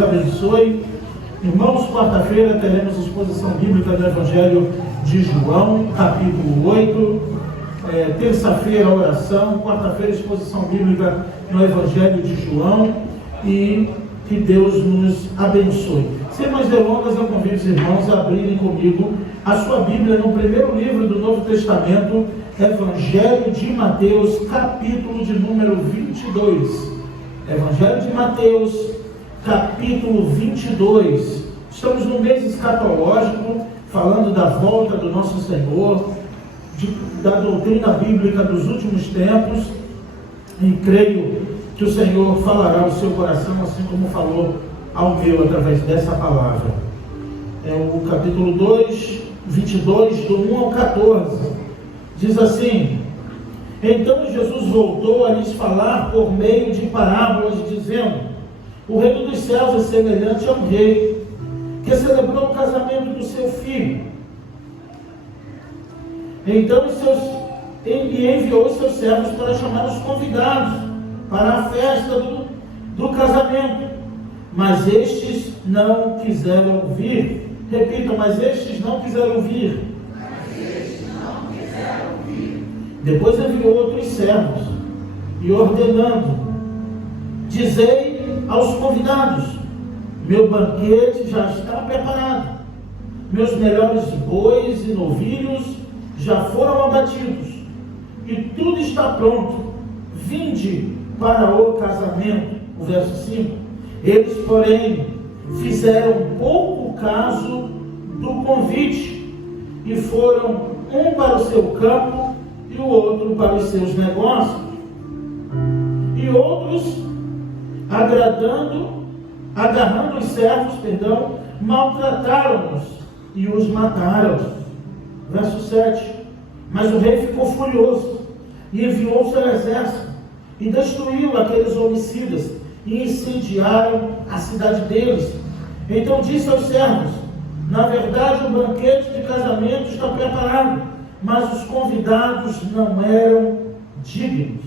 Abençoe. Irmãos, quarta-feira teremos a exposição bíblica do Evangelho de João, capítulo 8. Terça-feira, oração. Quarta-feira, exposição bíblica no Evangelho de João. E que Deus nos abençoe. Sem mais delongas, eu convido os irmãos a abrirem comigo a sua Bíblia no primeiro livro do Novo Testamento, Evangelho de Mateus, capítulo de número 22. Evangelho de Mateus, capítulo 22. Estamos no mês escatológico, falando da volta do nosso Senhor, da doutrina bíblica dos últimos tempos, e creio que o Senhor falará ao seu coração, assim como falou ao meu, através dessa palavra. É o capítulo 22, do 1 ao 14. Diz assim: Então Jesus voltou a lhes falar por meio de parábolas, dizendo: O reino dos céus é semelhante a um rei que celebrou o casamento do seu filho. Então ele enviou os seus servos para chamar os convidados para a festa do casamento. Mas estes não quiseram vir. Repita, mas estes não quiseram vir. Depois enviou outros servos e ordenando: Dizei aos convidados: Meu banquete já está preparado. Meus melhores bois e novilhos já foram abatidos. E tudo está pronto. Vinde para o casamento. O verso 5. Eles, porém, fizeram pouco caso do convite e foram um para o seu campo e o outro para os seus negócios. E outros, agarrando os servos, maltrataram-nos e os mataram. Verso 7. Mas o rei ficou furioso e enviou seu exército e destruiu aqueles homicidas e incendiaram a cidade deles. Então disse aos servos: Na verdade, o banquete de casamento está preparado, mas os convidados não eram dignos.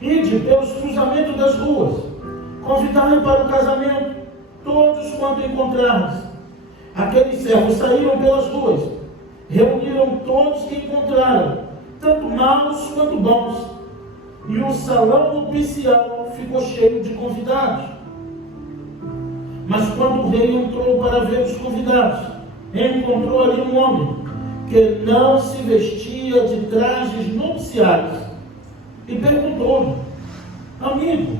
Ide pelos cruzamentos das ruas, convidai para o casamento todos quanto encontrarmos. Aqueles servos saíram pelas ruas, reuniram todos que encontraram, tanto maus quanto bons, e o salão nupcial ficou cheio de convidados. Mas quando o rei entrou para ver os convidados, encontrou ali um homem que não se vestia de trajes nupciais e perguntou-lhe: Amigo,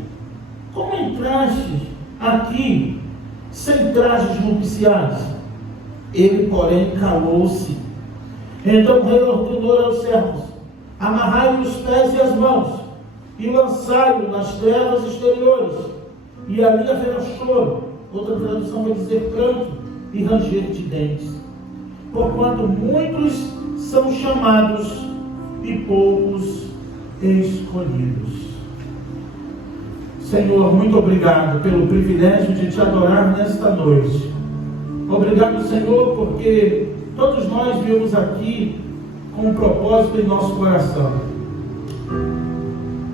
como entraste aqui sem trajes nupciais? Ele, porém, calou-se. Então o rei ordenou aos servos: Amarrai-lhe os pés e as mãos e lançai-o nas trevas exteriores, e ali haverá choro. Outra tradução vai dizer pranto e ranger de dentes, porquanto muitos são chamados e poucos escolhidos. Senhor, muito obrigado pelo privilégio de te adorar nesta noite. Obrigado, Senhor, porque todos nós viemos aqui com um propósito em nosso coração.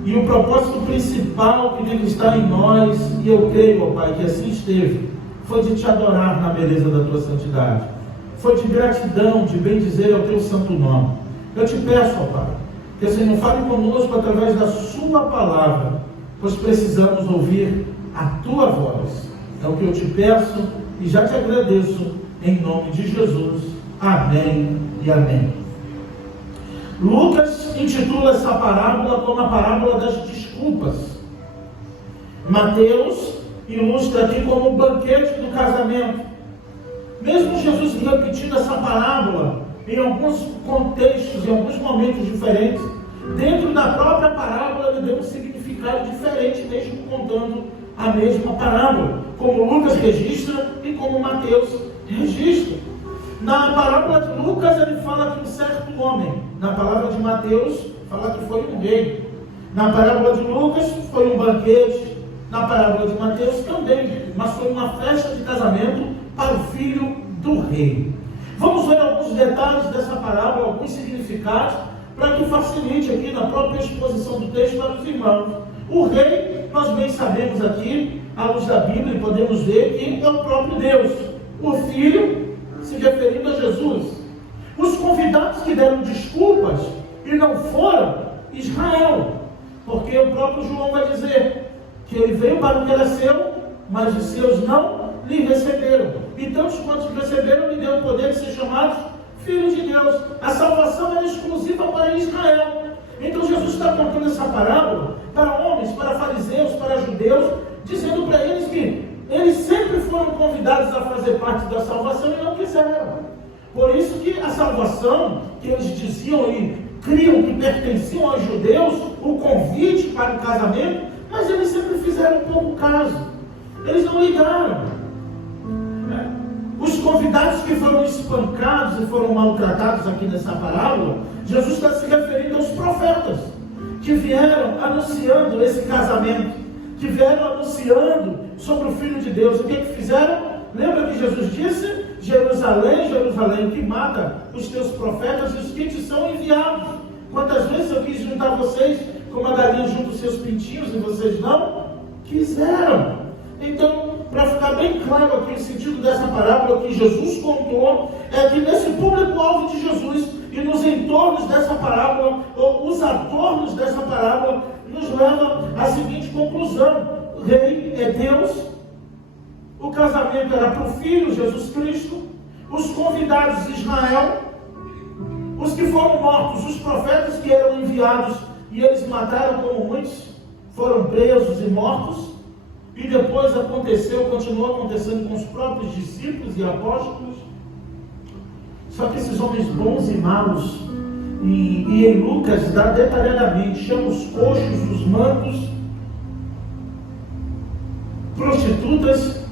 E o propósito principal que deve estar em nós, e eu creio, ó Pai, que assim esteve, foi de te adorar na beleza da tua santidade. Foi de gratidão, de bendizer ao teu santo nome. Eu te peço, ó Pai, que o Senhor fale conosco através da sua palavra, pois precisamos ouvir a tua voz. É o que eu te peço e já te agradeço, em nome de Jesus. Amém e amém. Lucas intitula essa parábola como a parábola das desculpas. Mateus ilustra aqui como o banquete do casamento. Mesmo Jesus repetindo essa parábola em alguns contextos, em alguns momentos diferentes, dentro da própria parábola ele deu um significado diferente, mesmo contando a mesma parábola, como Lucas registra e como Mateus registra. Na parábola de Lucas ele fala de um certo homem. Na palavra de Mateus fala que foi um rei. Na parábola de Lucas foi um banquete. Na parábola de Mateus também, mas foi uma festa de casamento para o filho do rei. Vamos ver alguns detalhes dessa parábola, alguns significados, para que facilite aqui na própria exposição do texto para os irmãos. O rei, nós bem sabemos aqui, à luz da Bíblia, podemos ver que é o próprio Deus, o Filho, se referindo a Jesus. Os convidados que deram desculpas e não foram, Israel, porque o próprio João vai dizer que ele veio para o que era seu, mas os seus não lhe receberam. E tantos quantos receberam, lhe deu o poder de ser chamados filhos de Deus. A salvação era exclusiva para Israel. Então Jesus está contando essa parábola para homens, para fariseus, para judeus, dizendo para eles que eles sempre foram convidados a fazer parte da salvação e não quiseram. Por isso que a salvação, que eles diziam e criam que pertenciam aos judeus, o convite para o casamento, mas eles sempre fizeram pouco caso. Eles não ligaram. Os convidados que foram espancados e foram maltratados aqui nessa parábola, Jesus está se referindo aos profetas, que vieram anunciando esse casamento, que vieram anunciando sobre o Filho de Deus. O que fizeram? Lembra que Jesus disse? Jerusalém, Jerusalém, que mata os teus profetas e os que te são enviados. Quantas vezes eu quis juntar vocês como a galinha junta os seus pintinhos e vocês não quiseram. Então, para ficar bem claro aqui o sentido dessa parábola que Jesus contou, é que nesse público-alvo de Jesus e nos entornos dessa parábola, ou os adornos dessa parábola, nos levam à seguinte conclusão: o rei é Deus, o casamento era para o Filho, Jesus Cristo, os convidados, Israel, os que foram mortos, os profetas que eram enviados e eles mataram, como muitos foram presos e mortos. E depois continuou acontecendo com os próprios discípulos e apóstolos. Só que esses homens bons e maus, e em Lucas dá detalhadamente, chama os coxos, os mancos, prostitutas,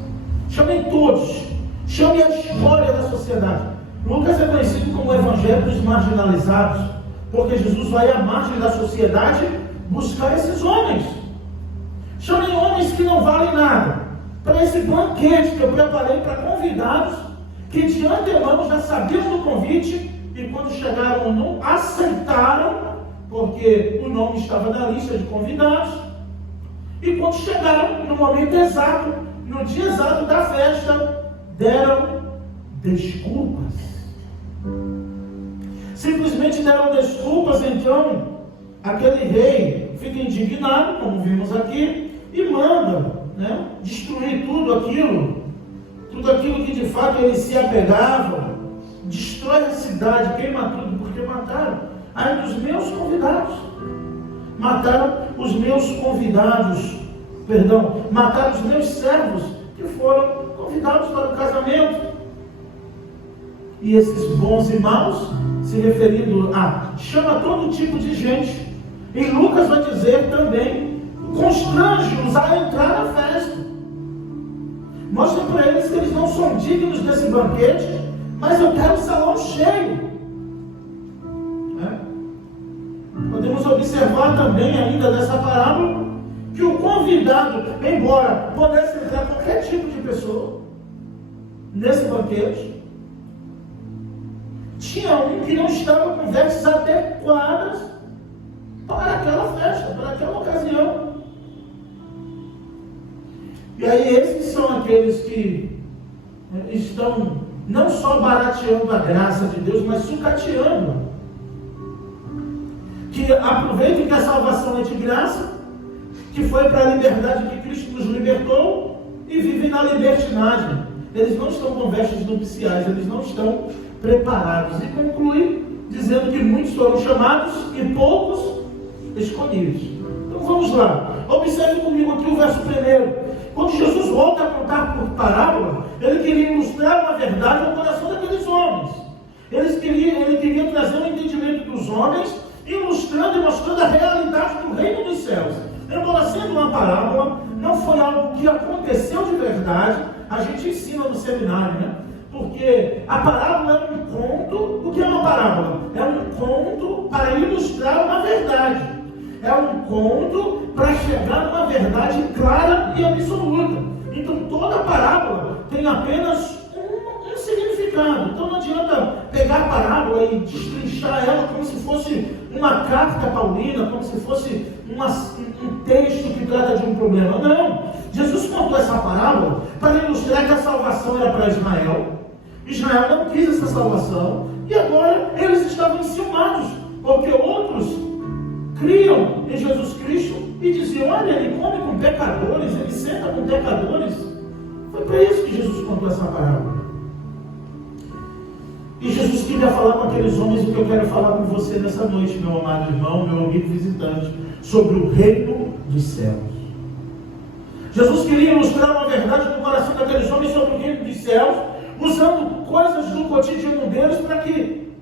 chamem todos, chame a escória da sociedade. Lucas é conhecido como o evangelho dos marginalizados, porque Jesus vai à margem da sociedade buscar esses homens. Chamem homens que não valem nada para esse banquete que eu preparei para convidados que de antemão já sabiam do convite e quando chegaram não aceitaram, porque o nome estava na lista de convidados, e quando chegaram no momento exato, no dia exato da festa, deram desculpas. Simplesmente deram desculpas. Então aquele rei fica indignado, como vimos aqui, e manda destruir tudo aquilo que de fato eles se apegavam, destrói a cidade, queima tudo, porque mataram ainda os meus convidados, mataram os meus servos que foram convidados para o casamento. E esses bons e maus, se referindo a, chama todo tipo de gente. E Lucas vai dizer também, constrange-os a entrar na festa. Mostra para eles que eles não são dignos desse banquete, mas eu quero o salão cheio. Podemos observar também ainda nessa parábola que o convidado, embora pudesse entrar qualquer tipo de pessoa nesse banquete, tinha um que não estava com vestes adequadas para aquela festa, para aquela ocasião. E aí esses são aqueles que estão não só barateando a graça de Deus, mas sucateando. Que aproveitem que a salvação é de graça, que foi para a liberdade que Cristo nos libertou, e vivem na libertinagem. Eles não estão com vestes nupciais, eles não estão preparados. E conclui dizendo que muitos foram chamados e poucos escolhidos. Então vamos lá. Observe comigo aqui o verso 1. Quando Jesus volta a contar por parábola, ele queria ilustrar uma verdade ao coração daqueles homens. Ele queria trazer o entendimento dos homens, ilustrando e mostrando a realidade do reino dos céus. Embora sendo uma parábola, não foi algo que aconteceu de verdade. A gente ensina no seminário, porque a parábola é um conto. O que é uma parábola? É um conto para ilustrar uma verdade. É um conto para chegar numa verdade clara e absoluta. Então toda parábola tem apenas um significado. Então não adianta pegar a parábola e destrinchar ela como se fosse uma carta paulina, como se fosse um texto que trata de um problema. Não. Jesus contou essa parábola para ilustrar que a salvação era para Israel. Israel não quis essa salvação e agora eles estavam enciumados, porque outros criam em Jesus Cristo e diziam: olha, ele come com pecadores, ele senta com pecadores. Foi para isso que Jesus contou essa parábola. E Jesus queria falar com aqueles homens o que eu quero falar com você nessa noite, meu amado irmão, meu amigo visitante, sobre o reino dos céus. Jesus queria ilustrar uma verdade no coração daqueles homens sobre o reino dos céus, usando coisas do cotidiano deles para que,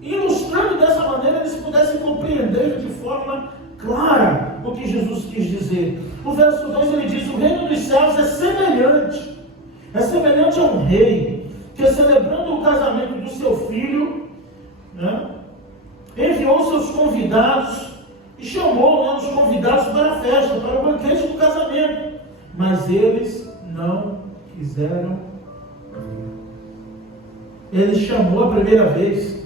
ilustrando dessa maneira, eles pudessem compreender de forma clara o que Jesus quis dizer. O verso 2 ele diz: o reino dos céus é semelhante a um rei que, celebrando o casamento do seu filho, enviou seus convidados e chamou os convidados para a festa, para o banquete do casamento, mas eles não quiseram vir. Ele chamou a primeira vez,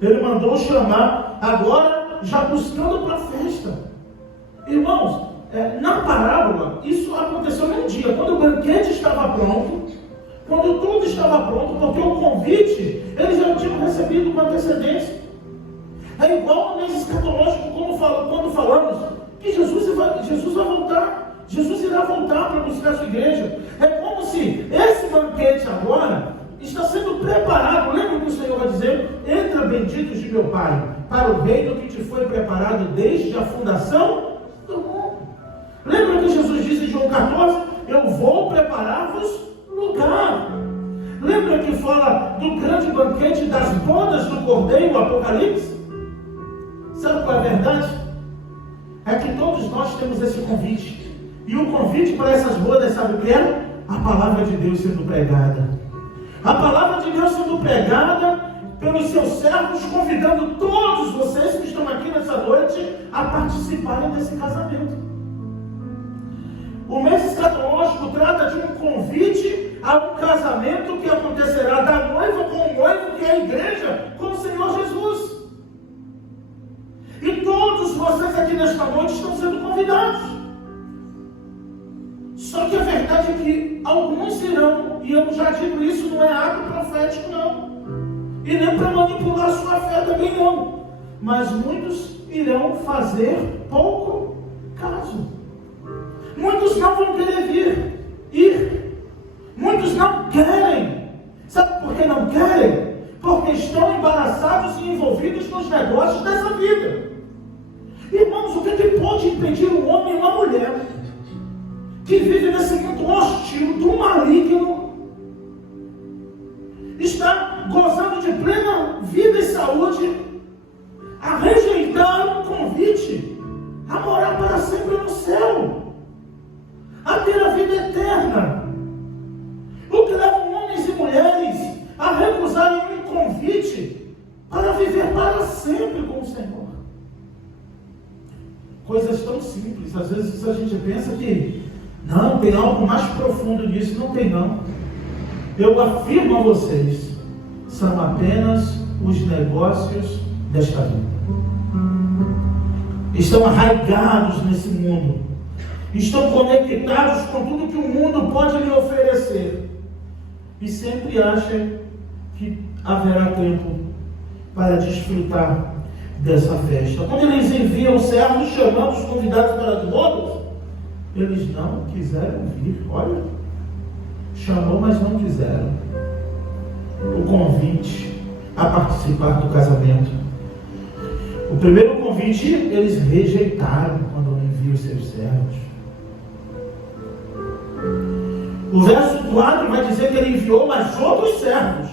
ele mandou chamar, agora já buscando para a festa. Irmãos, na parábola, isso aconteceu num dia, quando o banquete estava pronto, quando tudo estava pronto, porque o convite eles já tinham recebido com antecedência. É igual no mês escatológico, quando falamos que Jesus vai voltar, Jesus irá voltar para buscar a sua igreja. É como se esse banquete agora está sendo preparado. Lembra que o Senhor vai dizer: entra, benditos de meu Pai, para o reino que te foi preparado desde a fundação do mundo. Lembra que Jesus disse em João 14: eu vou preparar-vos lugar. Lembra que fala do grande banquete das bodas do Cordeiro, Apocalipse? Sabe qual é a verdade? É que todos nós temos esse convite. E o convite para essas bodas, sabe o que é? A palavra de Deus sendo pregada. A palavra de Deus sendo pregada pelos seus servos, convidando todos vocês que estão aqui nessa noite a participarem desse casamento. O mês escatológico trata de um convite a um casamento que acontecerá da noiva com o noivo, que é a igreja, com o Senhor Jesus. E todos vocês aqui nesta noite estão sendo convidados. Só que a verdade é que alguns irão, e eu já digo isso, não é ato profético não, e nem para manipular a sua fé também não, mas muitos irão fazer pouco caso. Muitos não vão querer ir. Muitos não querem. Sabe por que não querem? Porque estão embaraçados e envolvidos nos negócios dessa vida. Irmãos, o que pode impedir um homem e uma mulher que vive nesse mundo hostil, do maligno, está gozando de plena vida e saúde, a rejeitar um convite a morar para sempre no céu, a ter a vida eterna? O que leva homens e mulheres a recusarem um convite para viver para sempre com o Senhor? Coisas tão simples. Às vezes a gente pensa que não, tem algo mais profundo nisso. Não tem não. Eu afirmo a vocês, são apenas os negócios desta vida. Estão arraigados nesse mundo. Estão conectados com tudo que o mundo pode lhe oferecer. E sempre acham que haverá tempo para desfrutar dessa festa. Quando eles enviam servos chamando os convidados para as bodas, eles não quiseram vir. Olha, chamou, mas não quiseram o convite a participar do casamento. O primeiro convite eles rejeitaram quando enviam os seus servos. O verso 4 vai dizer que ele enviou mais outros servos.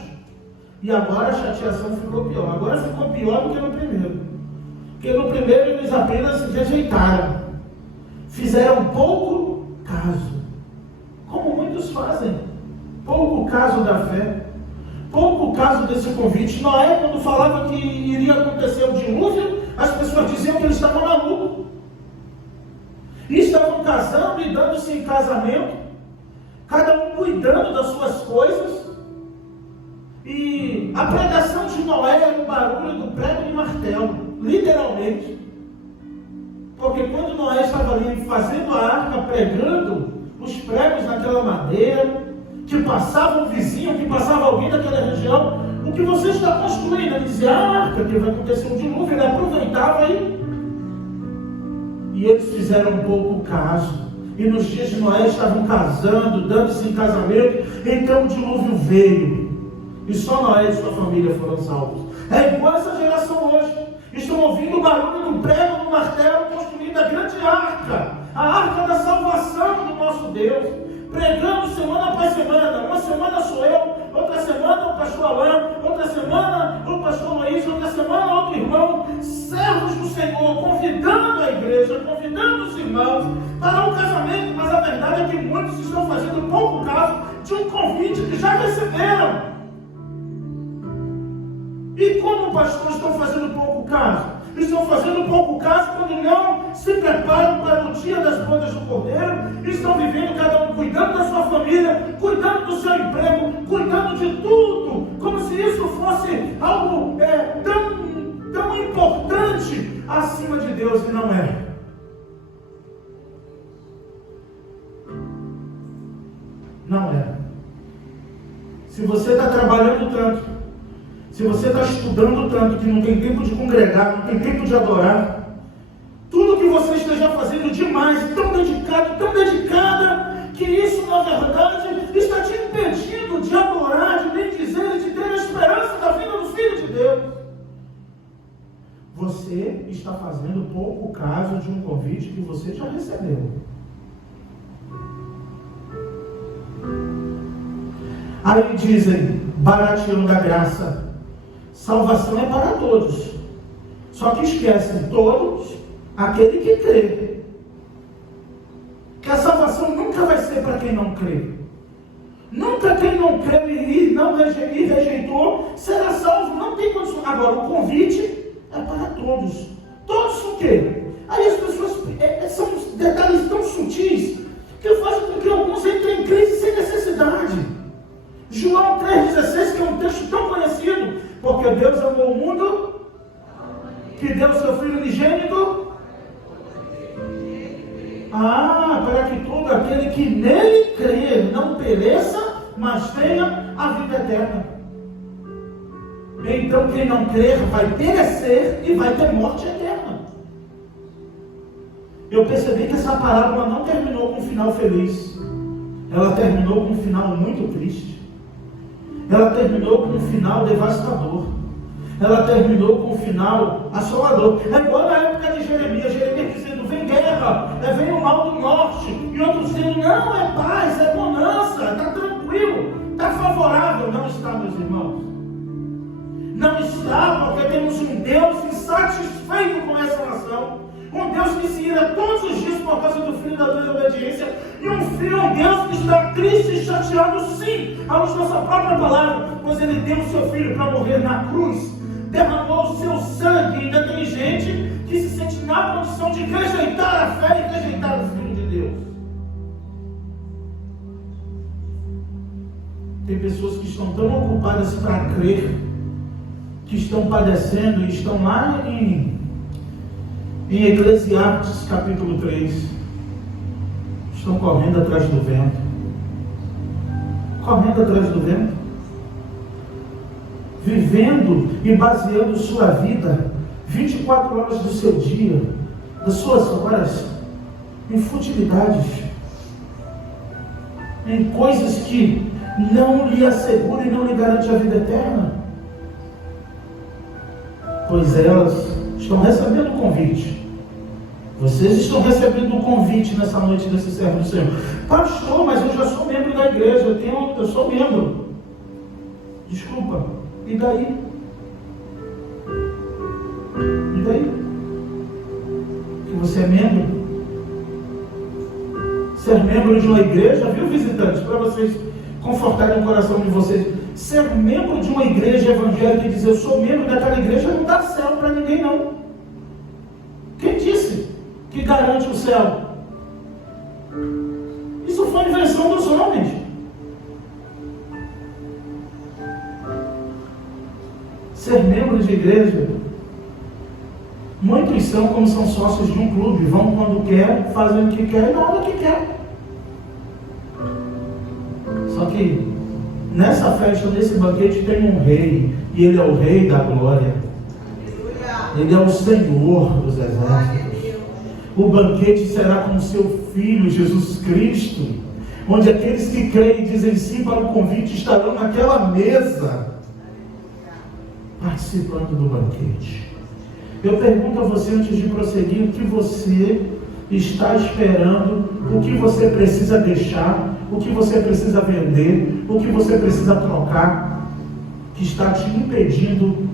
E agora a chateação ficou pior. Agora ficou pior do que no primeiro. Porque no primeiro eles apenas rejeitaram. Fizeram pouco caso. Como muitos fazem. Pouco caso da fé. Pouco caso desse convite. Noé, quando falava que iria acontecer o dilúvio, as pessoas diziam que eles estavam malucos. E estavam casando e dando-se em casamento. Cada um cuidando das suas coisas. E a pregação de Noé era o barulho do prego de martelo, literalmente. Porque quando Noé estava ali fazendo a arca, pregando, os pregos naquela madeira, que passava um vizinho, que passava alguém daquela região, o que você está construindo? Ele dizia, a arca, que vai acontecer um dilúvio, ele aproveitava e eles fizeram um pouco caso. E nos dias de Noé estavam casando, dando-se em casamento, então o dilúvio veio. E só Noé e sua família foram salvos. É igual essa geração hoje. Estão ouvindo o barulho do prego, do martelo, construindo a grande arca. A arca da salvação do nosso Deus. Pregando semana após semana. Uma semana sou eu, outra semana o pastor Alain, outra semana o pastor Luiz, outra semana outro irmão. Servos do Senhor, convidando a igreja, convidando os irmãos para um casamento. Mas a verdade é que muitos estão fazendo pouco caso de um convite que já receberam. E como, pastor, estão fazendo pouco caso? Estão fazendo pouco caso quando não se preparam para o dia das bodas do Cordeiro. Estão vivendo cada um cuidando da sua família, cuidando do seu emprego, cuidando de tudo, como se isso fosse algo tão importante acima de Deus, e não é. Não é. Se você está trabalhando tanto, se você está estudando tanto que não tem tempo de congregar, não tem tempo de adorar, tudo que você esteja fazendo demais, tão dedicada, que isso na verdade está te impedindo de adorar, de bendizer e de ter a esperança da vinda do Filho de Deus. Você está fazendo pouco caso de um convite que você já recebeu. Aí dizem, barateando da graça, salvação é para todos. Só que esquecem, todos, aquele que crê. Que a salvação nunca vai ser para quem não crê. Nunca quem não crê e não rejeitou será salvo. Não tem condição. Agora, o convite é para todos. Todos o quê? Aí as pessoas são detalhes tão sutis que fazem com que alguns entrem em crise sem necessidade. João 3,16, que é um texto tão conhecido, porque Deus amou o mundo, que deu seu Filho unigênito, para que todo aquele que nele crer não pereça, mas tenha a vida eterna. Então quem não crer vai perecer e vai ter morte eterna. Eu percebi que essa parábola não terminou com um final feliz. Ela terminou com um final muito triste. Ela terminou com um final devastador. Ela terminou com um final assolador. É igual na época de Jeremias dizendo, vem guerra, vem o mal do norte. E outros dizendo, não, é paz, é bonança, está tranquilo, está favorável. Não está, meus irmãos. Não está, porque temos um Deus insatisfeito com essa nação. Um Deus que se ira todos os dias por causa do filho da desobediência. E um Deus que está triste e chateado, sim, à luz da sua própria palavra, pois ele deu o seu filho para morrer na cruz, derramou o seu sangue. E ainda tem gente que se sente na condição de rejeitar a fé e rejeitar o Filho de Deus. Tem pessoas que estão tão ocupadas para crer, que estão padecendo e estão lá em Eclesiastes capítulo 3, estão correndo atrás do vento. Correndo atrás do vento. Vivendo e baseando sua vida, 24 horas do seu dia, das suas horas, em futilidades, em coisas que não lhe asseguram e não lhe garantem a vida eterna. Pois elas estão recebendo o convite. Vocês estão recebendo o convite nessa noite desse servo do Senhor. Pastor, mas eu já sou membro da igreja, eu sou membro. Desculpa, e daí? E daí? Que você é membro? Ser membro de uma igreja, viu, visitantes? Para vocês confortarem o coração de vocês. Ser membro de uma igreja evangélica e dizer eu sou membro daquela igreja não dá céu para ninguém, não. Quem disse que garante o céu? Isso foi invenção dos homens. Ser membro de igreja, muitos são como são sócios de um clube, vão quando quer, fazem o que quer e na hora que quer. nessa festa, nesse banquete, tem um rei, e ele é o rei da glória. Ele é o Senhor dos exércitos. O banquete será com seu Filho, Jesus Cristo, onde aqueles que creem e dizem sim para o convite estarão naquela mesa, participando do banquete. Eu pergunto a você, antes de prosseguir, o que você está esperando, o que você precisa deixar, o que você precisa vender, o que você precisa trocar, que está te impedindo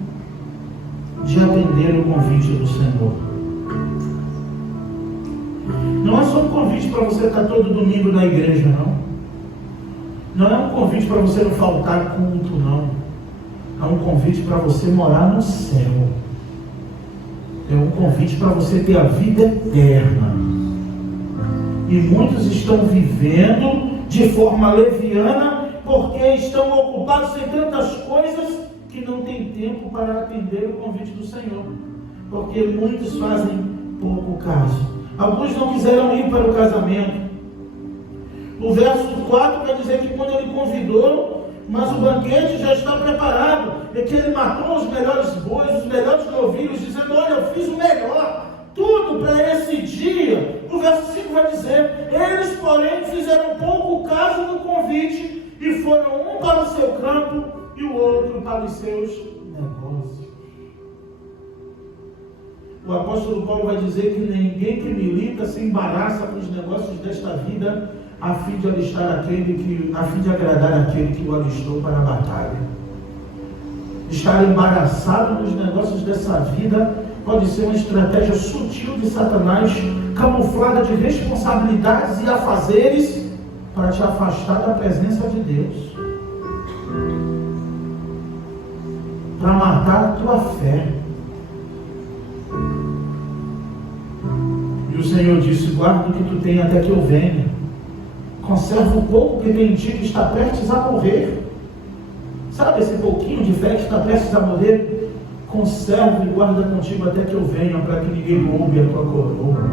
de atender o convite do Senhor. Não é só um convite para você estar todo domingo na igreja, não. Não é um convite para você não faltar culto, não. É um convite para você morar no céu. É um convite para você ter a vida eterna. E muitos estão vivendo de forma leviana porque estão ocupados em tantas coisas que não tem tempo para atender o convite do Senhor. Porque muitos fazem pouco caso. Alguns não quiseram ir para o casamento. O verso 4 vai dizer que quando ele convidou, mas o banquete já está preparado, e que ele matou os melhores bois, os melhores novilhos, dizendo: olha, eu fiz o melhor, tudo para esse dia. O verso 5 vai dizer: eles, porém, fizeram pouco caso do convite, e foram um para o seu campo e o outro para os seus negócios. O apóstolo Paulo vai dizer que ninguém que milita se embaraça com os negócios desta vida, a fim de agradar aquele que o alistou para a batalha. Estar embaraçado nos negócios dessa vida pode ser uma estratégia sutil de Satanás, camuflada de responsabilidades e afazeres, para te afastar da presença de Deus, para matar a tua fé. E o Senhor disse: guarda o que tu tem até que eu venha. Conserva o pouco que tem em ti, que está prestes a morrer. Sabe esse pouquinho de fé que está prestes a morrer? Conserva e guarda contigo até que eu venha, para que ninguém roube a tua coroa.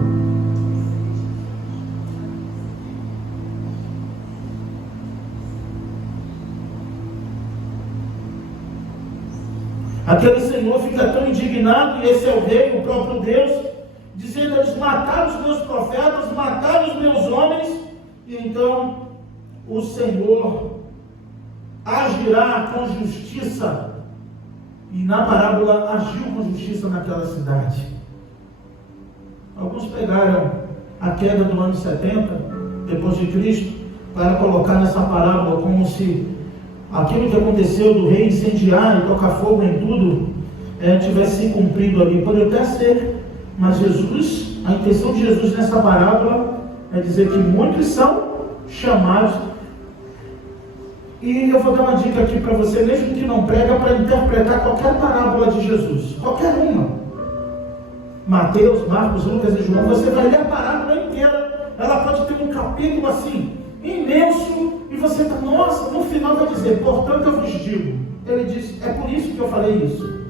Aquele Senhor fica tão indignado, e esse é o rei, o próprio Deus, dizendo: eles mataram os meus profetas, mataram os meus homens. E então o Senhor agirá com justiça. E na parábola agiu com justiça naquela cidade. Alguns pegaram a queda do ano 70 depois de Cristo para colocar nessa parábola como se aquilo que aconteceu do rei incendiar e tocar fogo em tudo tivesse se cumprido ali. Pode até ser, mas Jesus, a intenção de Jesus nessa parábola é dizer que muitos são chamados. E eu vou dar uma dica aqui para você, mesmo que não prega, para interpretar qualquer parábola de Jesus, qualquer uma. Mateus, Marcos, Lucas e João, você vai ler a parábola inteira. Ela pode ter um capítulo assim, imenso, e você está, nossa, no final vai dizer: portanto eu vos digo. Ele diz: é por isso que eu falei isso.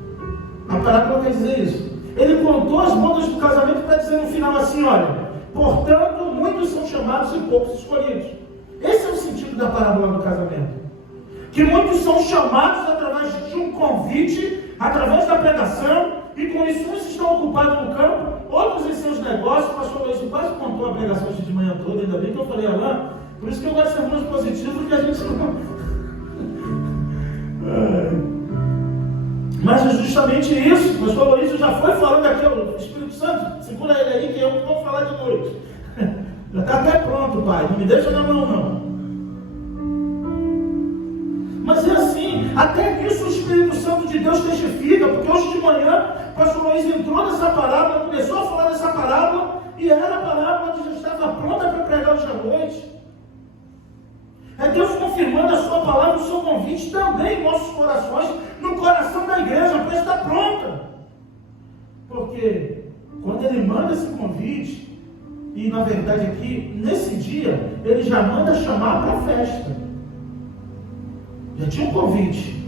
A parábola quer dizer isso. Ele contou as bodas do casamento para dizer no final assim: olha, portanto muitos são chamados e poucos escolhidos. Esse é o sentido da parábola do casamento. Que muitos são chamados através de um convite, através da pregação, e com isso uns estão ocupados no campo, outros em seus negócios. O pastor Luiz quase contou a pregação de manhã toda, ainda bem que eu falei: Alain, por isso que eu gosto de sermões positivos, que a gente não... Mas é justamente isso. O pastor Luiz já foi falando aqui: o Espírito Santo, segura ele aí que eu vou falar de noite. Já está até pronto, pai, não me deixa na mão não. Mas é assim, até nisso o Espírito Santo de Deus testifica, porque hoje de manhã o pastor Luiz entrou nessa parábola, começou a falar dessa parábola, e era a parábola que já estava pronta para pregar hoje à noite. É Deus confirmando a sua palavra, o seu convite também em nossos corações, no coração da igreja, para estar pronta. Porque quando ele manda esse convite, e na verdade aqui, nesse dia, ele já manda chamar para a festa. Já tinha um convite.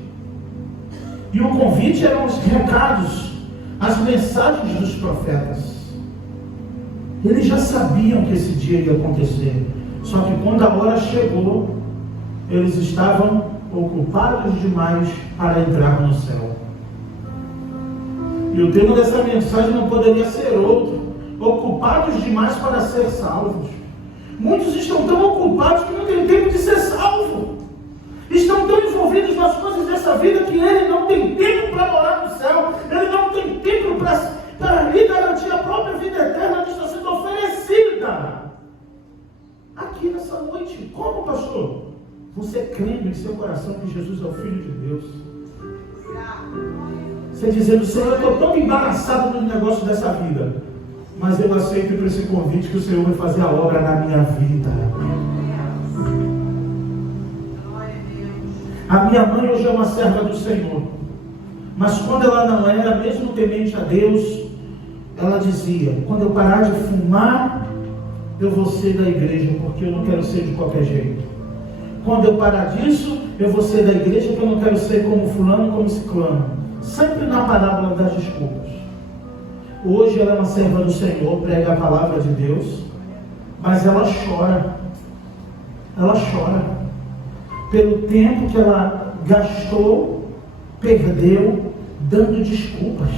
E o convite eram os recados, as mensagens dos profetas. Eles já sabiam que esse dia ia acontecer. Só que quando a hora chegou, eles estavam ocupados demais para entrar no céu. E o tema dessa mensagem não poderia ser outro: ocupados demais para ser salvos. Muitos estão tão ocupados que não têm tempo de ser salvo. Estão tão envolvidos nas coisas dessa vida que ele não tem tempo para morar no céu. Ele não tem tempo para lhe garantir a própria vida eterna que está sendo oferecida aqui nessa noite. Como, pastor? Você crendo em seu coração que Jesus é o Filho de Deus. Você dizendo: Senhor, eu estou tão embaraçado no negócio dessa vida, mas eu aceito por esse convite que o Senhor vai fazer a obra na minha vida. A minha mãe hoje é uma serva do Senhor, mas quando ela não era, mesmo temente a Deus, ela dizia: quando eu parar de fumar, eu vou ser da igreja, porque eu não quero ser de qualquer jeito. Quando eu parar disso, eu vou ser da igreja, porque eu não quero ser como fulano, como ciclano. Sempre na parábola das desculpas. Hoje ela é uma serva do Senhor, prega a palavra de Deus, mas ela chora. Ela chora pelo tempo que ela gastou, perdeu, dando desculpas.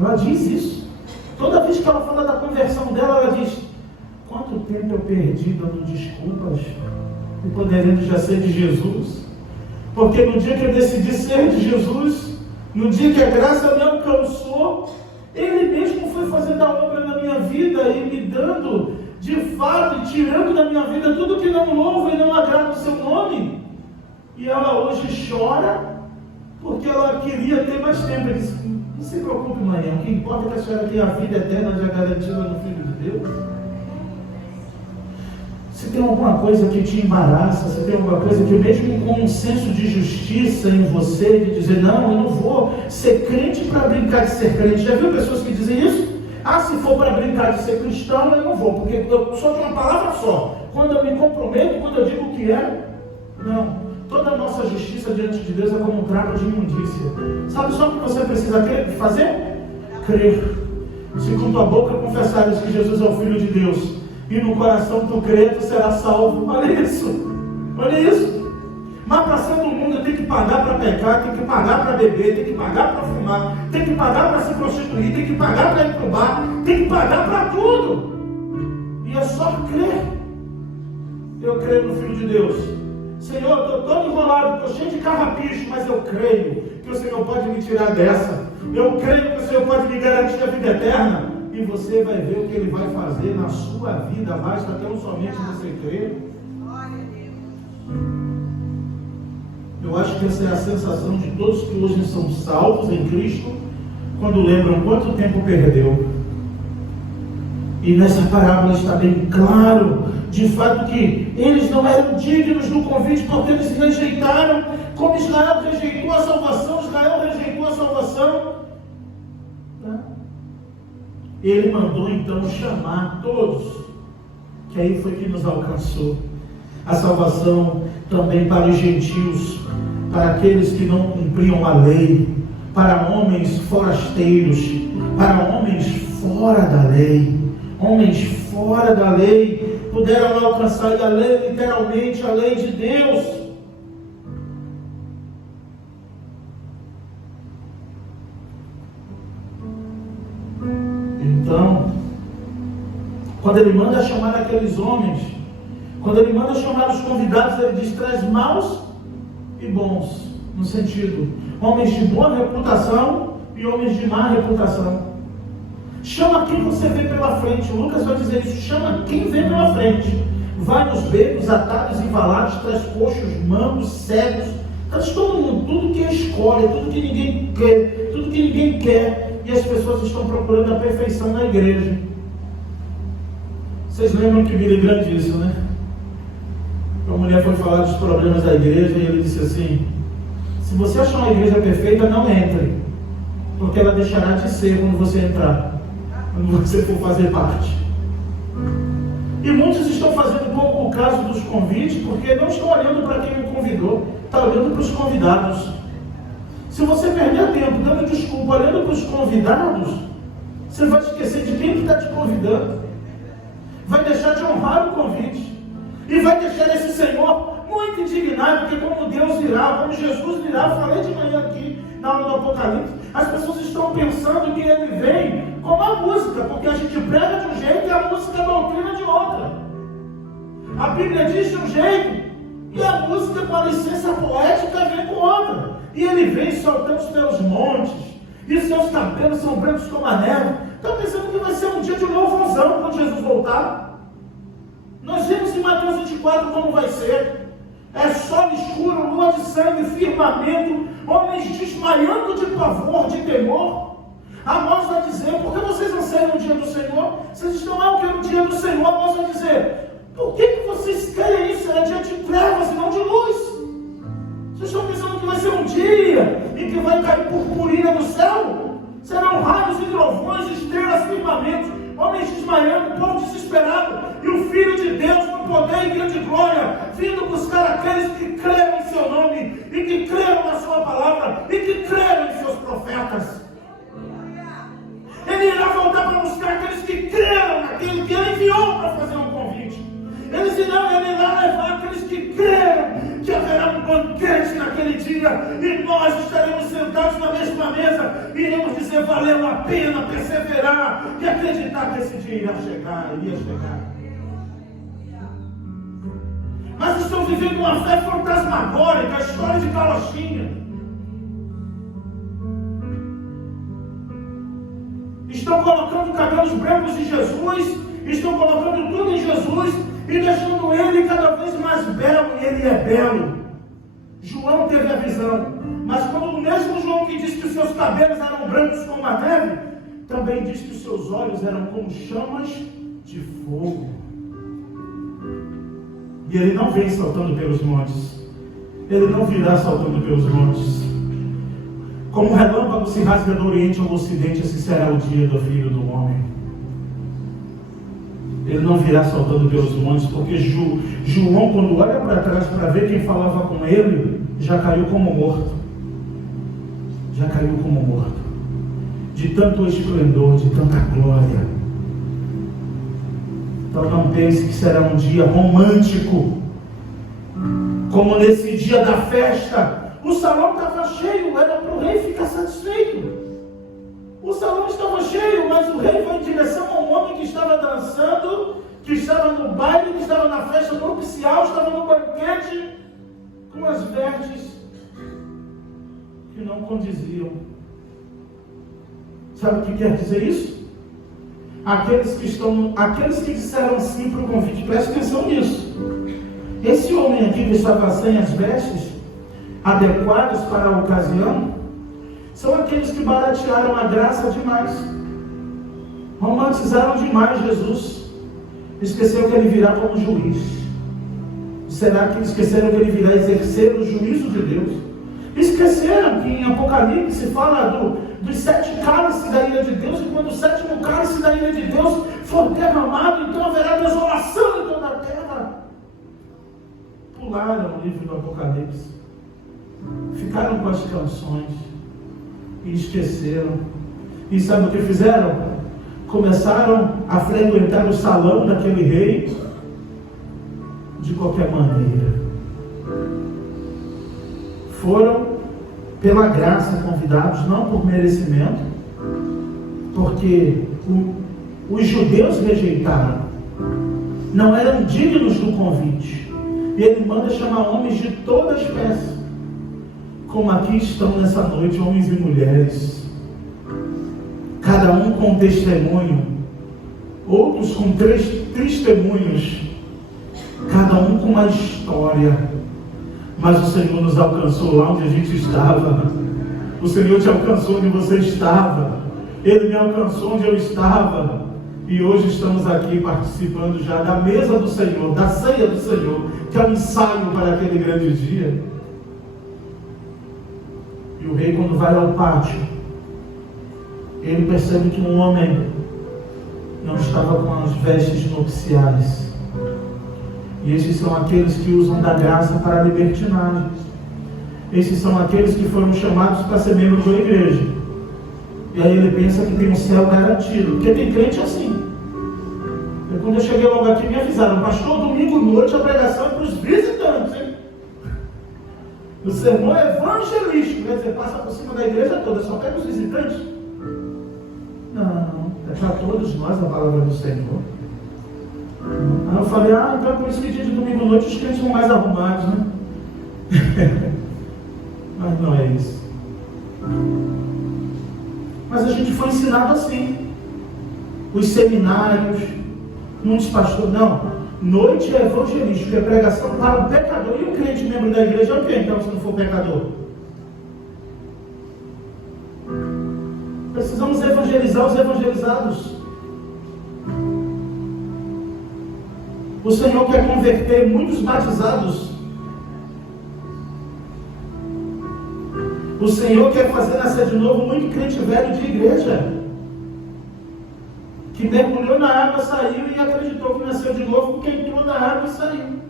Ela diz isso. Toda vez que ela fala da conversão dela, ela diz: quanto tempo eu perdi dando desculpas e poderendo já ser de Jesus? Porque no dia que eu decidi ser de Jesus, no dia que a graça me alcançou, Ele mesmo foi fazendo a obra na minha vida e me dando, de fato, e tirando da minha vida tudo que não louva e não agrada o seu nome. E ela hoje chora porque ela queria ter mais tempo. Ele disse: não se preocupe, mãe, o que importa é que a senhora tenha a vida eterna já garantida no Filho de Deus. Se tem alguma coisa que te embaraça, se tem alguma coisa que mesmo com um senso de justiça em você, de dizer: não, eu não vou ser crente para brincar de ser crente. Já viu pessoas que dizem isso? Ah, se for para brincar de ser cristão, eu não vou, porque eu sou de uma palavra só. Quando eu me comprometo, quando eu digo o que é, não. Toda a nossa justiça diante de Deus é como um trapo de imundícia. Sabe só o que você precisa fazer? Crer. Se com tua boca confessares que Jesus é o Filho de Deus, e no coração tu crê, tu será salvo. Olha isso. Olha isso. Mas para ser do mundo tem que pagar para pecar, tem que pagar para beber, tem que pagar para fumar, tem que pagar para se prostituir, tem que pagar para ir para o bar, tem que pagar para tudo. E é só crer. Eu creio no Filho de Deus. Senhor, eu estou todo enrolado, estou cheio de carrapicho, mas eu creio que o Senhor pode me tirar dessa. Eu creio que o Senhor pode me garantir a vida eterna. E você vai ver o que Ele vai fazer na sua vida. Basta tão somente você crer. Eu acho que essa é a sensação de todos que hoje são salvos em Cristo, quando lembram quanto tempo perdeu. E nessa parábola está bem claro, de fato, que eles não eram dignos do convite, porque eles rejeitaram, como Israel rejeitou a salvação. Israel rejeitou a salvação. Ele mandou então chamar todos, que aí foi que nos alcançou a salvação também para os gentios, para aqueles que não cumpriam a lei, para homens forasteiros, para homens fora da lei. Homens fora da lei puderam alcançar a lei, literalmente a lei de Deus. Então, quando Ele manda chamar aqueles homens, quando Ele manda chamar os convidados, Ele diz: traz maus e bons, no sentido, homens de boa reputação e homens de má reputação. Chama quem você vê pela frente. O Lucas vai dizer isso: chama quem vê pela frente. Vai nos becos, atalhos, embalados, traz coxos, mancos, cegos, traz todo mundo, tudo que escolhe, tudo que ninguém quer, tudo que ninguém quer. E as pessoas estão procurando a perfeição na igreja. Vocês lembram que Billy Graham disse, né? A mulher foi falar dos problemas da igreja e ele disse assim: se você achar uma igreja perfeita, não entre, porque ela deixará de ser quando você entrar, quando você for fazer parte. E muitos estão fazendo pouco caso dos convites, porque não estão olhando para quem o convidou, está olhando para os convidados. Se você perder tempo dando desculpa, olhando para os convidados, você vai esquecer de quem está te convidando, vai deixar de honrar o convite, e vai deixar esse Senhor muito indignado, porque como Deus virá, como Jesus virá, eu falei de manhã aqui na aula do Apocalipse, as pessoas estão pensando que ele vem como a música, porque a gente prega de um jeito e a música é a doutrina de outra. A Bíblia diz de um jeito e a música com a licença poética vem com outra. E ele vem soltando os seus montes, e os seus cabelos são brancos como a neve. Estão pensando que vai ser um dia de louvozão quando Jesus voltar? Nós vimos em Mateus 24 como vai ser. É sol escuro, lua de sangue, firmamento, homens desmaiando de pavor, de temor. Amós vai dizer: por que vocês anseiam no dia do Senhor? Vocês estão lá, eu quero o dia do Senhor. Amós vai dizer: por que vocês querem isso? É dia de trevas e não de luz. Vocês estão pensando que vai ser um dia em que vai cair purpurina do céu? Serão raios e trovões, estrelas, firmamentos, homens desmaiando, povo desesperado, e o Filho de Deus, com poder e grande glória, vindo buscar aqueles que creram em seu nome, e que creram na sua palavra, e que creram em seus profetas. Ele irá voltar para buscar aqueles que creram naquele que ele enviou para fazer um convite. Ele irá levar aqueles que creram que haverá um banquete naquele dia, e nós estaremos sentados na mesma mesa, e iremos dizer: valeu a pena perseverar e acreditar que esse dia iria chegar. Mas estão vivendo uma fé fantasmagórica, a história de carochinha. Estão colocando cabelos brancos em Jesus, estão colocando tudo em Jesus e deixando ele cada vez mais belo, e ele é belo. João teve a visão, mas quando o mesmo João que disse que os seus cabelos eram brancos como a neve, também disse que os seus olhos eram como chamas de fogo. E ele não vem saltando pelos montes, ele não virá saltando pelos montes. Como um relâmpago se rasga do Oriente ao Ocidente, assim será o dia do Filho do Homem. Ele não virá saltando pelos montes, porque João, quando olha para trás para ver quem falava com ele, já caiu como morto. Já caiu como morto. De tanto esplendor, de tanta glória. Então não pense que será um dia romântico, como nesse dia da festa. O salão estava cheio, era para o rei ficar satisfeito. O salão estava cheio, mas o rei foi em direção a um homem que estava dançando, que estava no baile, que estava na festa nupcial, estava no banquete, com as vestes que não condiziam. Sabe o que quer dizer isso? Aqueles que disseram sim para o convite, preste atenção nisso. Esse homem aqui que estava sem as vestes adequadas para a ocasião, são aqueles que baratearam a graça demais, romantizaram demais Jesus, esqueceram que ele virá como juiz. Será que esqueceram que ele virá exercer o juízo de Deus? Esqueceram que em Apocalipse fala dos 7 cálices da ira de Deus, e quando o 7º cálice da ira de Deus for derramado, então haverá desolação em toda a terra. Pularam o livro do Apocalipse, ficaram com as canções e esqueceram. E sabe o que fizeram? Começaram a frequentar o salão daquele rei de qualquer maneira. Foram pela graça convidados, não por merecimento, porque os judeus rejeitaram, não eram dignos do convite. E ele manda chamar homens de toda a espécie, como aqui estão nessa noite, homens e mulheres, cada um com um testemunho, outros com 3 testemunhos, cada um com uma história. Mas o Senhor nos alcançou lá onde a gente estava. O Senhor te alcançou onde você estava. Ele me alcançou onde eu estava. E hoje estamos aqui participando já da mesa do Senhor, da ceia do Senhor, que é um ensaio para aquele grande dia. E o rei, quando vai ao pátio, ele percebe que um homem não estava com as vestes nupciais. E esses são aqueles que usam da graça para a libertinagem. Esses são aqueles que foram chamados para ser membros da igreja. E aí ele pensa que tem um céu garantido, porque tem crente assim. E quando eu cheguei logo aqui, me avisaram: pastor, domingo à noite a pregação é para os visitantes, hein? O sermão é evangelístico, quer dizer, passa por cima da igreja toda, só pega os visitantes. Não, é para todos nós a palavra do Senhor. Aí eu falei, então é por isso que dia de domingo à noite os crentes são mais arrumados, né? Mas não é isso. Mas a gente foi ensinado assim. Os seminários, muitos pastores, não. Noite é evangelístico, é pregação para o pecador. E o crente membro da igreja é o que então, se não for pecador? Precisamos evangelizar os evangelizados. O Senhor quer converter muitos batizados. O Senhor quer fazer nascer de novo muito crente velho de igreja, que mergulhou na água, saiu e acreditou que nasceu de novo porque entrou na água e saiu.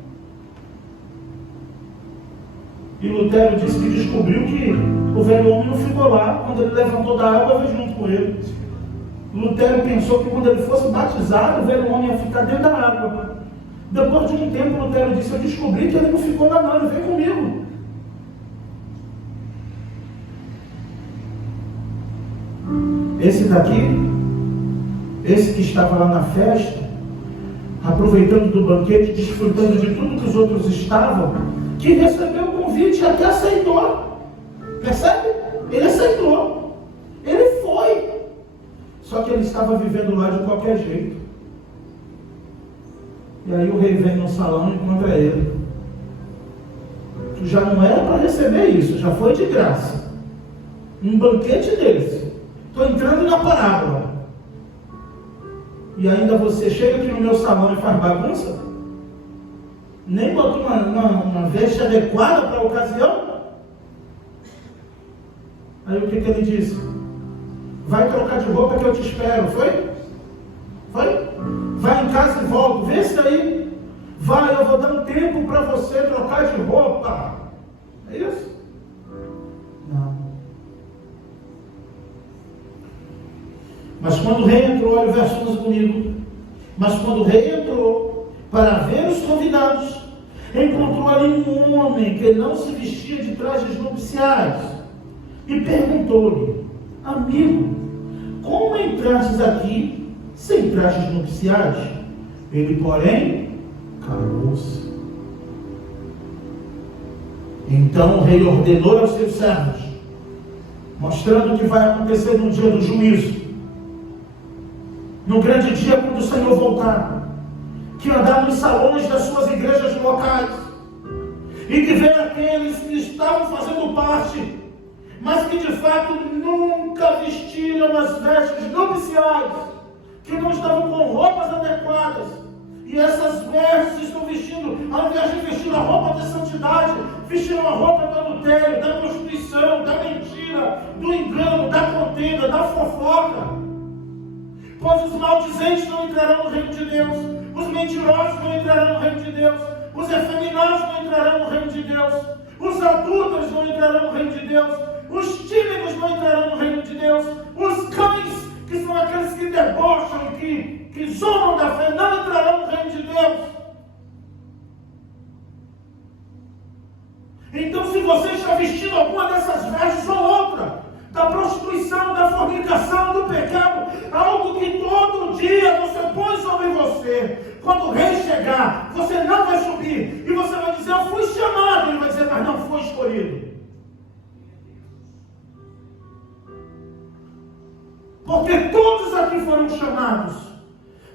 E Lutero disse que descobriu que o velho homem não ficou lá. Quando ele levantou da água, veio junto com ele. Lutero pensou que quando ele fosse batizado, o velho homem ia ficar dentro da água. Depois de um tempo, Lutero disse, eu descobri que ele não ficou lá não, ele veio comigo. Esse daqui, esse que estava lá na festa, aproveitando do banquete, desfrutando de tudo que os outros estavam, que recebeu o convite e até aceitou. Percebe? Ele aceitou. Ele foi. Só que ele estava vivendo lá de qualquer jeito. E aí o rei vem no salão e encontra ele. Tu já não era para receber isso, já foi de graça. Um banquete desse. Estou entrando na parábola. E ainda você chega aqui no meu salão e faz bagunça? Nem botou uma veste adequada para a ocasião? Aí o que ele disse? Vai trocar de roupa que eu te espero, foi? Foi? Vai em casa e volta, vê se aí. Vai, eu vou dar um tempo para você trocar de roupa. É isso? Não. Mas quando o rei entrou, olha o verso 11 comigo. Mas quando o rei entrou para ver os convidados, encontrou ali um homem que não se vestia de trajes nupciais e perguntou-lhe: amigo, como entrastes aqui sem trajes nupciais? Ele, porém, calou-se. Então o rei ordenou aos seus servos, mostrando o que vai acontecer no dia do juízo, no grande dia quando o Senhor voltar, que andar nos salões das suas igrejas locais, e que venha aqueles que estavam fazendo parte, mas que de fato nunca vestiram as vestes nupciais, que não estavam com roupas adequadas, e essas vestes estão vestindo, ao invés de vestir a roupa da santidade, vestiram a roupa do adultério, da prostituição, da mentira, do engano, da contenda, da fofoca. Pois os maldizentes não entrarão no reino de Deus, os mentirosos não entrarão no reino de Deus, os efeminados não entrarão no reino de Deus, os adúlteros não entrarão no reino de Deus, os tímidos não entrarão no reino de Deus, os cães, que são aqueles que debocham, que zombam da fé, não entrarão no reino de Deus. Então, se você está vestindo alguma dessas vestes ou outra, da prostituição, da fornicação, do pecado, algo que todo dia você põe sobre você, quando o rei chegar, você não vai subir, e você vai dizer, eu fui chamado, ele vai dizer, mas não foi escolhido. Porque todos aqui foram chamados,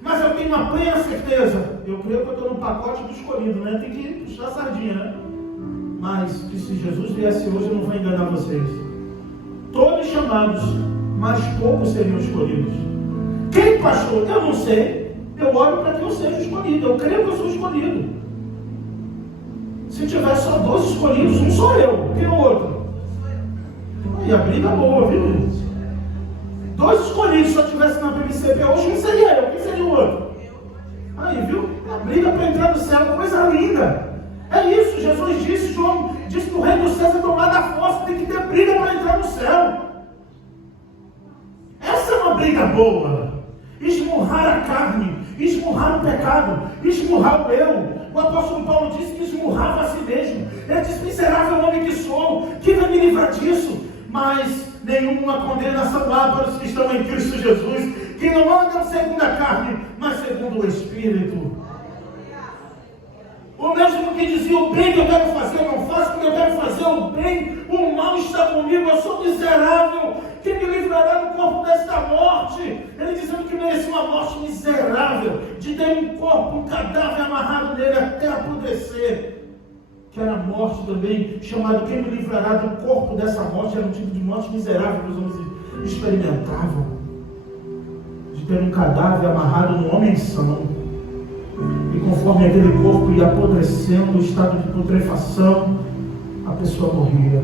mas eu tenho uma plena certeza, eu creio que eu estou no pacote do escolhido, né? Tem que puxar a sardinha, né? Mas que se Jesus viesse hoje, eu não vou enganar vocês. Todos chamados, mas poucos seriam escolhidos. Quem, pastor? Eu não sei. Eu olho para que eu seja escolhido. Eu creio que eu sou escolhido. Se tiver só 12 escolhidos, um sou eu. Quem é o outro? E a briga é boa, viu? 2 escolhidos, se eu estivesse na PMCP hoje, quem seria eu? Quem seria o outro? Aí, viu? A briga para entrar no céu, coisa linda. É isso, Jesus disse, João disse que o reino dos céus é tomado à força, tem que ter briga para entrar no céu. Essa é uma briga boa. Esmurrar a carne, esmurrar o pecado, esmurrar o eu. O apóstolo Paulo disse que esmurrava a si mesmo. Ele disse: miserável homem que sou, quem vai me livrar disso? Mas nenhuma condenação há para os que estão em Cristo Jesus, que não andam segundo a carne, mas segundo o Espírito. O mesmo que dizia: o bem que eu quero fazer, eu não faço, porque eu quero fazer o bem, o mal está comigo, eu sou miserável. Quem me livrará do corpo desta morte? Ele dizendo que merecia uma morte miserável, de ter um corpo, um cadáver amarrado nele até apodrecer. Que era a morte também, chamado quem me livrará do corpo dessa morte, era um tipo de morte miserável que os homens experimentavam. De ter um cadáver amarrado no homem são. E conforme aquele corpo ia apodrecendo, no estado de putrefação, a pessoa morria.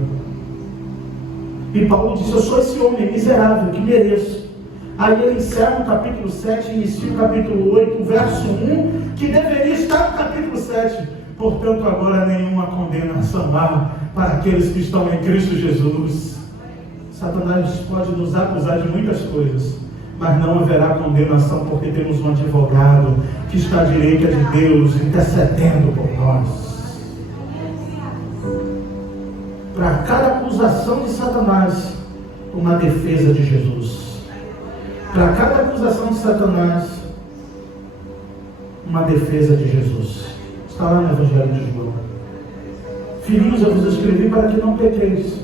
E Paulo disse: eu sou esse homem miserável que mereço. Aí ele encerra o capítulo 7 e inicia o capítulo 8, verso 1, que deveria estar no capítulo 7. Portanto, agora nenhuma condenação há para aqueles que estão em Cristo Jesus. Satanás pode nos acusar de muitas coisas, mas não haverá condenação, porque temos um advogado que está à direita de Deus, intercedendo por nós. Para cada acusação de Satanás, uma defesa de Jesus. Para cada acusação de Satanás, uma defesa de Jesus. Está lá no Evangelho de João. Filhinhos, eu vos escrevi para que não pequeis.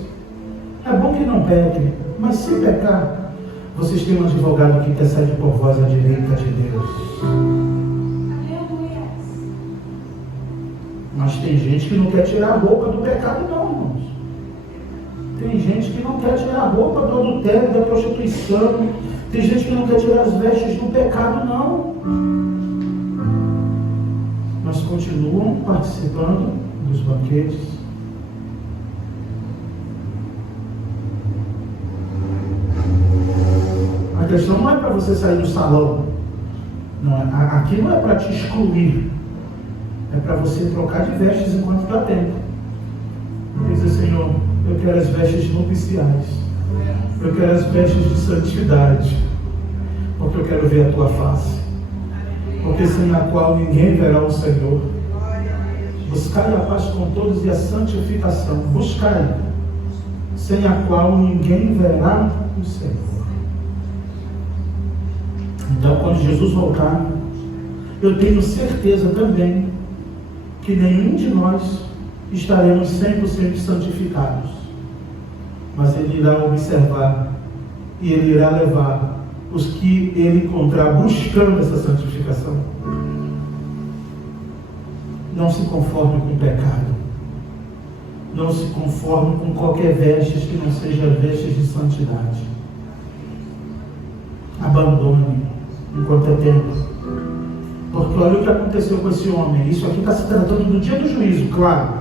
É bom que não pequem, mas se pecar, vocês têm um advogado que intercede por vós à direita de Deus. Mas tem gente que não quer tirar a roupa do pecado, não, irmãos. Tem gente que não quer tirar a roupa do adultério, da prostituição. Tem gente que não quer tirar as vestes do pecado, não. Mas continuam participando dos banquetes. A questão não é para você sair do salão. Não, aqui não é para te excluir. É para você trocar de vestes enquanto está tempo. Dizer: Senhor, eu quero as vestes nupciais. Eu quero as vestes de santidade. Porque eu quero ver a tua face. Porque sem a qual ninguém verá o Senhor. Buscai a paz com todos e a santificação. Buscai, sem a qual ninguém verá o Senhor. Então, quando Jesus voltar, eu tenho certeza também que nenhum de nós estaremos 100% santificados. Mas Ele irá observar e Ele irá levar os que Ele encontrar buscando essa santificação. Não se conforme com o pecado. Não se conforme com qualquer vestes que não seja vestes de santidade. Abandone enquanto é tempo. Porque olha o que aconteceu com esse homem. Isso aqui está se tratando do dia do juízo, claro.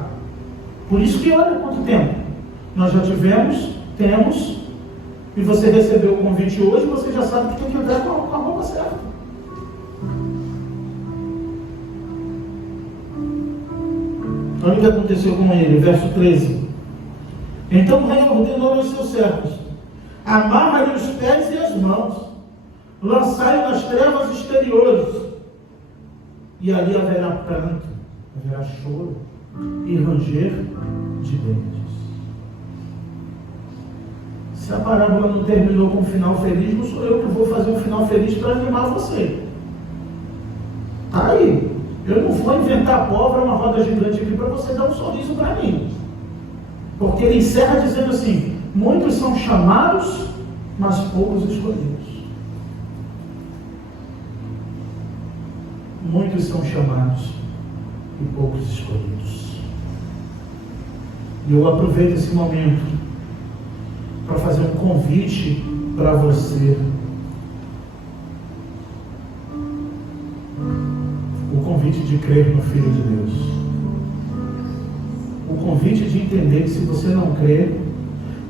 Por isso que olha quanto tempo. Nós já temos, e você recebeu o convite hoje, você já sabe que tem que entrar com a roupa certa. Olha o que aconteceu com ele, verso 13. Então o rei ordenou aos seus servos: amarra-lhe os pés e as mãos, lançai-o nas trevas exteriores, e ali haverá pranto, haverá choro e ranger de dentes. Se a parábola não terminou com um final feliz, não sou eu que vou fazer um final feliz para animar você. Está aí. Eu não vou inventar pólvora, uma roda gigante aqui para você dar um sorriso para mim. Porque ele encerra dizendo assim: muitos são chamados, mas poucos escolhidos. Muitos são chamados e poucos escolhidos. E eu aproveito esse momento para fazer um convite para você. O convite de crer no Filho de Deus. O convite de entender que se você não crer,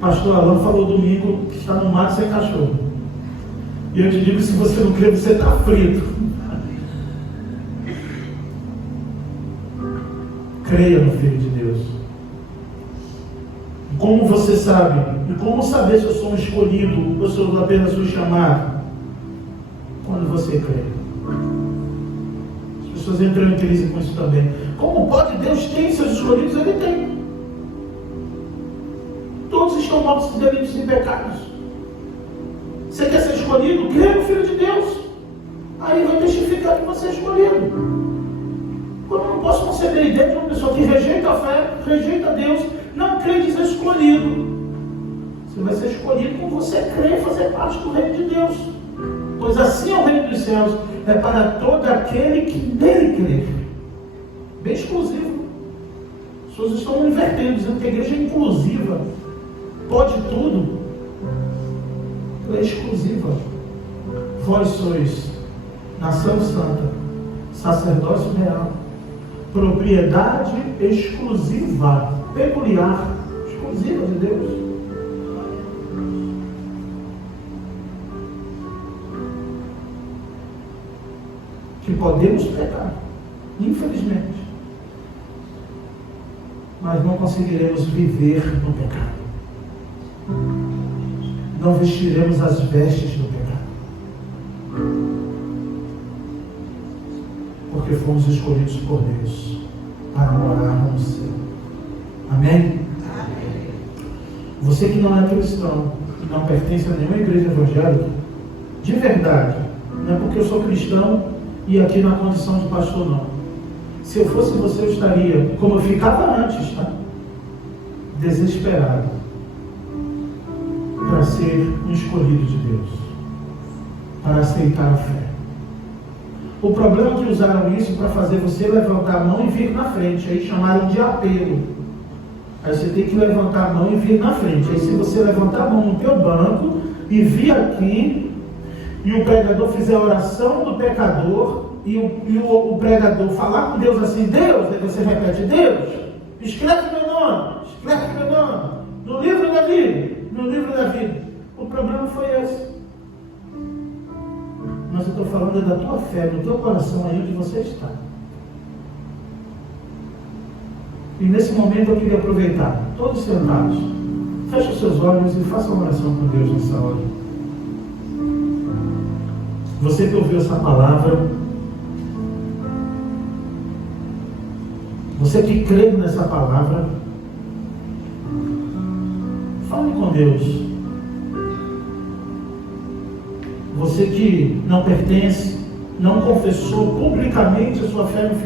pastor Alain falou domingo que está no mato sem cachorro. E eu te digo, se você não crer, você está frito. Creia no Filho de Deus. Como você sabe? E como saber se eu sou um escolhido ou se eu apenas fui chamado? Quando você crê. As pessoas entram em crise com isso também. Como pode? Deus tem seus escolhidos? Ele tem. Todos estão mortos em delitos e pecados. Você quer ser escolhido? Crê no Filho de Deus. Aí vai testificar que você é escolhido. Quando eu não posso conceber a ideia de uma pessoa que rejeita a fé, rejeita Deus, não crê em ser escolhido. Você vai ser escolhido quando você crê e fazer parte do reino de Deus. Pois assim é o reino dos céus, é para todo aquele que nele crê. Bem exclusivo. As pessoas estão invertendo, dizendo que a igreja é inclusiva. Pode tudo. Ela é exclusiva. Vós sois nação santa, sacerdócio real, propriedade exclusiva, peculiar, exclusiva de Deus. Que podemos pecar, infelizmente, mas não conseguiremos viver no pecado. Não vestiremos as vestes do pecado, porque fomos escolhidos por Deus para morar no céu. Amém? Amém. Você que não é cristão, que não pertence a nenhuma igreja evangélica, de verdade, não é porque eu sou cristão e aqui na condição de pastor, não. Se eu fosse você, eu estaria, como eu ficava antes, tá? Desesperado para ser um escolhido de Deus, para aceitar a fé. O problema é que usaram isso para fazer você levantar a mão e vir na frente. Aí chamaram de apelo. Aí você tem que levantar a mão e vir na frente. Aí se você levantar a mão no teu banco e vir aqui, e o pregador fizer a oração do pecador, e o pregador falar com Deus assim, Deus, aí você repete, Deus, escreve meu nome no livro da vida. O problema foi esse. Mas eu estou falando da tua fé, do teu coração aí onde você está. E nesse momento eu queria aproveitar, todos sentados, feche os seus olhos e faça uma oração com Deus nessa hora. Você que ouviu essa palavra, você que crê nessa palavra, fale com Deus. Você que não pertence, não confessou publicamente a sua fé no Filho